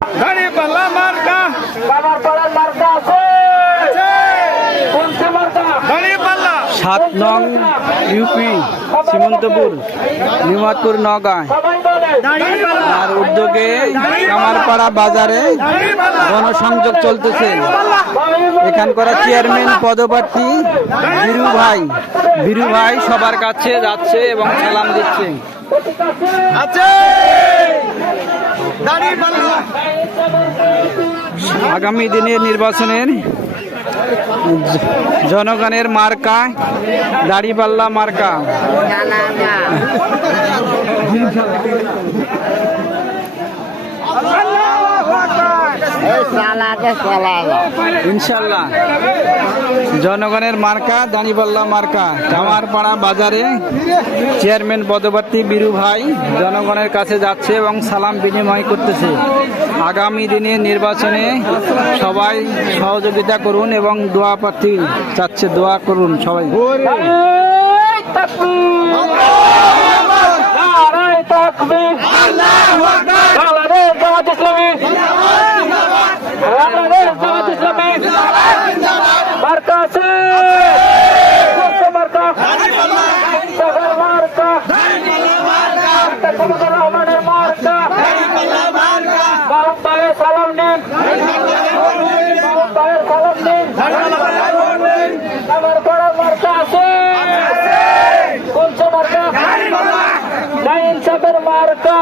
দাঁড়িপাল্লা মার্কা কামারপাড়ার মার্কা আছে। কোনটি মার্কা? দাঁড়িপাল্লা ৭ নং ইউপি সীমন্তপুর নিমাতপুর নওগাঁ সবাই বলে আর উদ্যোগে কামারপাড়া বাজারে গণসংযোগ চলতেছে। এখানকার চেয়ারম্যান পদপ্রার্থী বীরু ভাই সবার কাছে যাচ্ছে এবং সালাম দিচ্ছে। আছে দাঁড়িপাল্লা আগামী দিনের নির্বাচনের জনগণের মার্কা দাঁড়িপাল্লা মার্কা। ইনশাল্লাহ জনগণের মার্কা দাঁড়িপাল্লা মার্কা। কামারপাড়া বাজারে চেয়ারম্যান পদপ্রার্থী বীরু ভাই জনগণের কাছে যাচ্ছে এবং সালাম বিনিময় করতেছে। আগামী দিনে নির্বাচনে সবাই সহযোগিতা করুন এবং দোয়া প্রার্থী চাচ্ছে, দোয়া করুন সবাই। সালাম দিন, সালাম দিন। আমার বড় মার্কা আছে। কোনটা মার্কা? নাইন সাহেবের মার্কা।